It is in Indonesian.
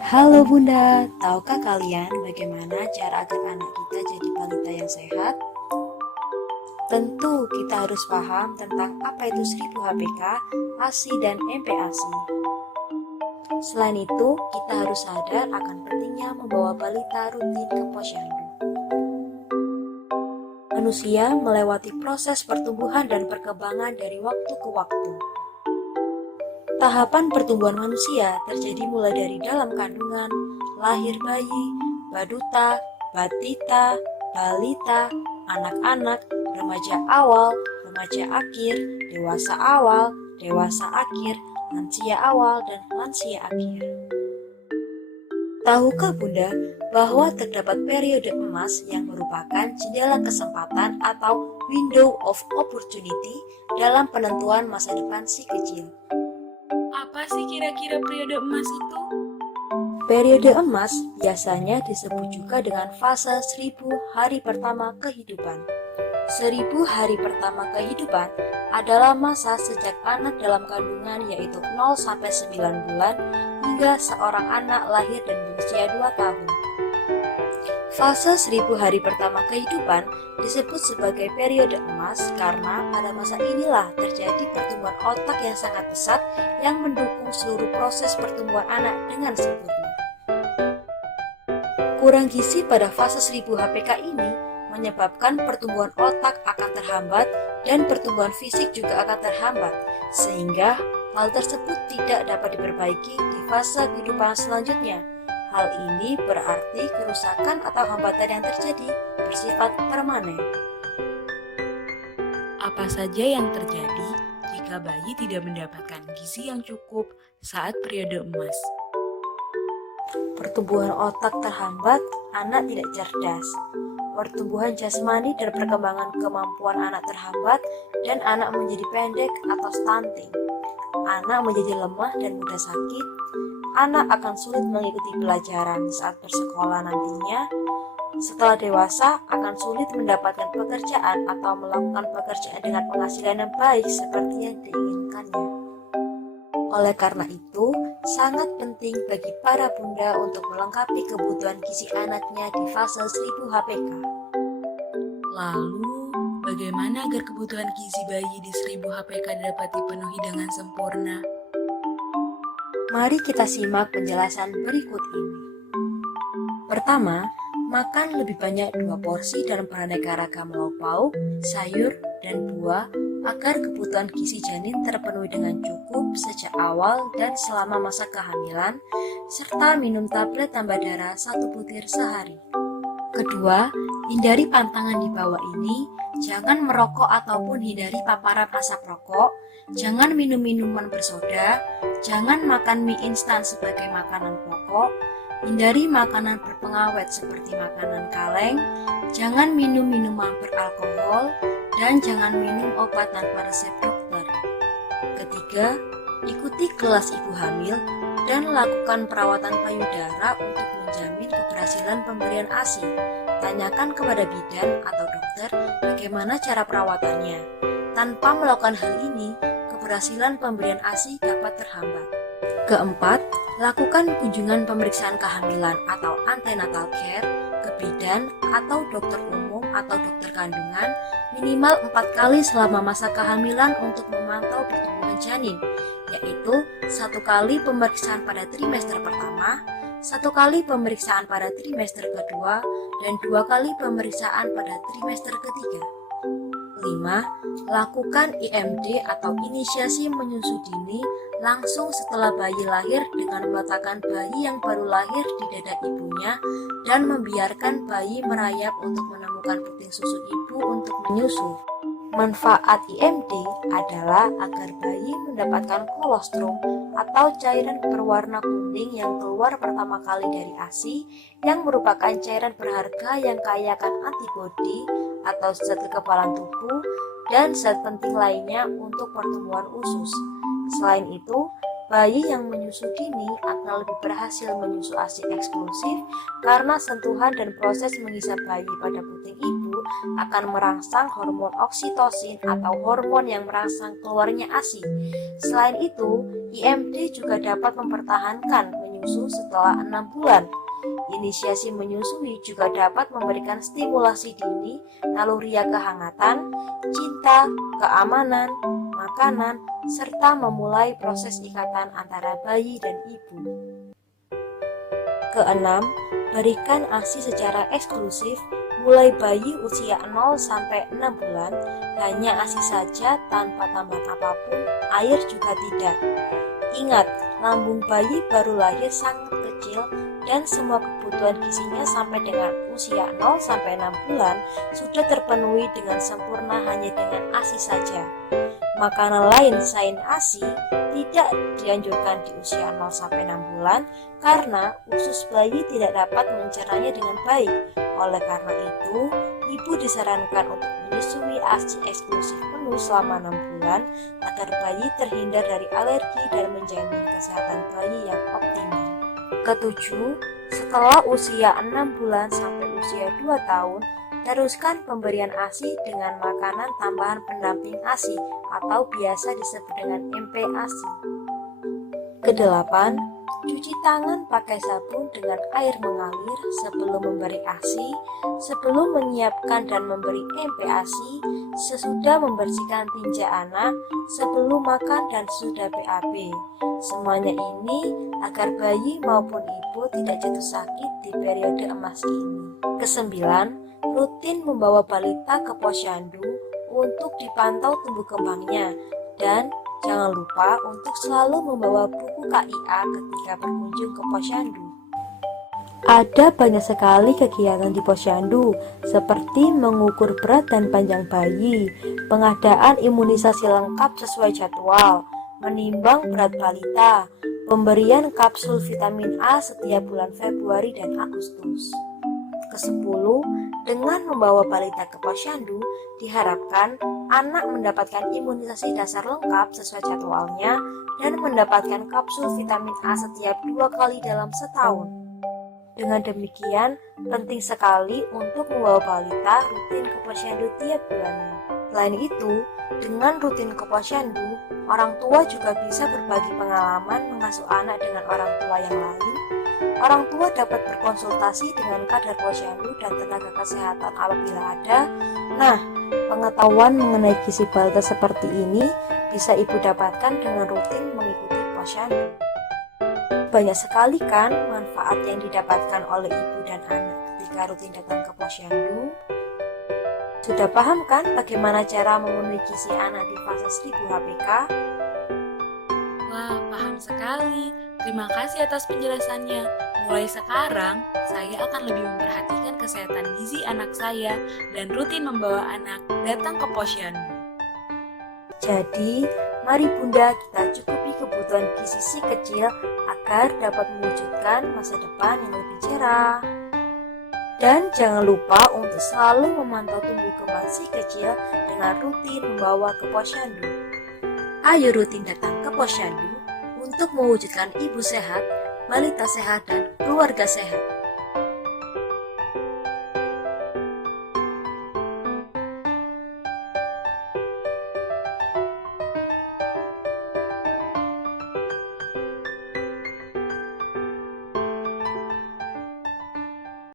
Halo Bunda, tahukah kalian bagaimana cara agar anak kita jadi balita yang sehat? Tentu kita harus paham tentang apa itu 1000 HPK, ASI, dan MPASI. Selain itu, kita harus sadar akan pentingnya membawa balita rutin ke posyandu. Manusia melewati proses pertumbuhan dan perkembangan dari waktu ke waktu. Tahapan pertumbuhan manusia terjadi mulai dari dalam kandungan, lahir bayi, baduta, batita, balita, anak-anak, remaja awal, remaja akhir, dewasa awal, dewasa akhir, lansia awal, dan lansia akhir. Tahukah Bunda bahwa terdapat periode emas yang merupakan jendela kesempatan atau window of opportunity dalam penentuan masa depan si kecil? Apa sih kira-kira periode emas itu? Periode emas biasanya disebut juga dengan fase 1000 hari pertama kehidupan. 1000 hari pertama kehidupan adalah masa sejak anak dalam kandungan yaitu 0 sampai 9 bulan hingga seorang anak lahir dan berusia 2 tahun. Fase 1000 hari pertama kehidupan disebut sebagai periode emas karena pada masa inilah terjadi pertumbuhan otak yang sangat pesat yang mendukung seluruh proses pertumbuhan anak dengan sempurna. Kurang gizi pada fase 1000 HPK ini menyebabkan pertumbuhan otak akan terhambat dan pertumbuhan fisik juga akan terhambat, sehingga hal tersebut tidak dapat diperbaiki di fase kehidupan selanjutnya. Hal ini berarti kerusakan atau hambatan yang terjadi bersifat permanen. Apa saja yang terjadi jika bayi tidak mendapatkan gizi yang cukup saat periode emas? Pertumbuhan otak terhambat, anak tidak cerdas. Pertumbuhan jasmani dan perkembangan kemampuan anak terhambat dan anak menjadi pendek atau stunting. Anak menjadi lemah dan mudah sakit. Anak akan sulit mengikuti pelajaran saat bersekolah nantinya. Setelah dewasa, akan sulit mendapatkan pekerjaan atau melakukan pekerjaan dengan penghasilan yang baik seperti yang diinginkannya. Oleh karena itu, sangat penting bagi para bunda untuk melengkapi kebutuhan gizi anaknya di fase 1000 HPK. Lalu, bagaimana agar kebutuhan gizi bayi di 1000 HPK dapat dipenuhi dengan sempurna? Mari kita simak penjelasan berikut ini. Pertama, makan lebih banyak 2 porsi dan beraneka ragam lauk pauk, sayur, dan buah agar kebutuhan gizi janin terpenuhi dengan cukup sejak awal dan selama masa kehamilan, serta minum tablet tambah darah 1 butir sehari. Kedua, hindari pantangan di bawah ini, jangan merokok ataupun hindari paparan asap rokok, jangan minum minuman bersoda, jangan makan mie instan sebagai makanan pokok, hindari makanan berpengawet seperti makanan kaleng, jangan minum minuman beralkohol, dan jangan minum obat tanpa resep dokter. Ketiga, ikuti kelas ibu hamil dan lakukan perawatan payudara untuk menjamin keberhasilan pemberian ASI. Tanyakan kepada bidan atau dokter bagaimana cara perawatannya. Tanpa melakukan hal ini, keberhasilan pemberian ASI dapat terhambat. Keempat, lakukan kunjungan pemeriksaan kehamilan atau antenatal care ke bidan atau dokter umum atau dokter kandungan minimal 4 kali selama masa kehamilan untuk memantau pertumbuhan janin, yaitu 1 kali pemeriksaan pada trimester pertama, 1 kali pemeriksaan pada trimester kedua, dan 2 kali pemeriksaan pada trimester ketiga. 5. Lakukan IMD atau inisiasi menyusu dini langsung setelah bayi lahir dengan meletakkan bayi yang baru lahir di dada ibunya dan membiarkan bayi merayap untuk menemukan puting susu ibu untuk menyusu. Manfaat IMD adalah agar bayi mendapatkan kolostrum atau cairan berwarna kuning yang keluar pertama kali dari ASI yang merupakan cairan berharga yang kaya akan antibodi atau zat kekebalan tubuh dan zat penting lainnya untuk pertumbuhan usus. Selain itu, bayi yang menyusu dini akan lebih berhasil menyusu ASI eksklusif karena sentuhan dan proses menghisap bayi pada puting ibu akan merangsang hormon oksitosin atau hormon yang merangsang keluarnya ASI. Selain itu, IMD juga dapat mempertahankan menyusu menyusu setelah 6 bulan. Inisiasi menyusui juga dapat memberikan stimulasi dini, naluriah kehangatan, cinta, keamanan, makanan, serta memulai proses ikatan antara bayi dan ibu. Keenam, berikan ASI secara eksklusif mulai bayi usia 0 sampai 6 bulan, hanya ASI saja tanpa tambahan apapun, air juga tidak. Ingat, lambung bayi baru lahir sangat kecil dan semua kebutuhan gizinya sampai dengan usia 0 sampai 6 bulan sudah terpenuhi dengan sempurna hanya dengan ASI saja. Makanan lain selain ASI tidak dianjurkan di usia 0 sampai 6 bulan karena usus bayi tidak dapat mencernanya dengan baik. Oleh karena itu, ibu disarankan untuk menyusui ASI eksklusif penuh selama 6 bulan agar bayi terhindar dari alergi dan menjamin kesehatan bayi yang optimal. Ketujuh, setelah usia 6 bulan sampai usia 2 tahun, teruskan pemberian ASI dengan makanan tambahan pendamping ASI atau biasa disebut dengan MPASI. Kedelapan, cuci tangan pakai sabun dengan air mengalir sebelum memberi ASI, sebelum menyiapkan dan memberi MPASI, sesudah membersihkan tinja anak, sebelum makan dan sesudah BAB. Semuanya ini agar bayi maupun ibu tidak jatuh sakit di periode emas ini. Kesembilan, rutin membawa balita ke posyandu untuk dipantau tumbuh kembangnya dan jangan lupa untuk selalu membawa buku KIA ketika berkunjung ke posyandu. Ada banyak sekali kegiatan di posyandu seperti mengukur berat dan panjang bayi, pengadaan imunisasi lengkap sesuai jadwal, menimbang berat balita, pemberian kapsul vitamin A setiap bulan Februari dan Agustus. Kesepuluh, dengan membawa balita ke posyandu, diharapkan anak mendapatkan imunisasi dasar lengkap sesuai jadwalnya dan mendapatkan kapsul vitamin A setiap 2 kali dalam setahun. Dengan demikian, penting sekali untuk membawa balita rutin ke posyandu tiap bulannya. Selain itu, dengan rutin ke posyandu, orang tua juga bisa berbagi pengalaman mengasuh anak dengan orang tua yang lain. Orang tua dapat berkonsultasi dengan kadar posyandu dan tenaga kesehatan apabila ada. Nah, pengetahuan mengenai gizi balita seperti ini bisa ibu dapatkan dengan rutin mengikuti posyandu. Banyak sekali kan manfaat yang didapatkan oleh ibu dan anak ketika rutin datang ke posyandu. Sudah paham kan bagaimana cara memenuhi gizi anak di fase 1000 HPK? Wah, paham sekali. Terima kasih atas penjelasannya. Mulai sekarang, saya akan lebih memperhatikan kesehatan gizi anak saya dan rutin membawa anak datang ke posyandu. Jadi, mari Bunda kita cukupi kebutuhan gizi si kecil agar dapat mewujudkan masa depan yang lebih cerah. Dan jangan lupa untuk selalu memantau tumbuh kembang si kecil dengan rutin membawa ke posyandu. Ayo rutin datang ke posyandu untuk mewujudkan ibu sehat, balita sehat, dan keluarga sehat.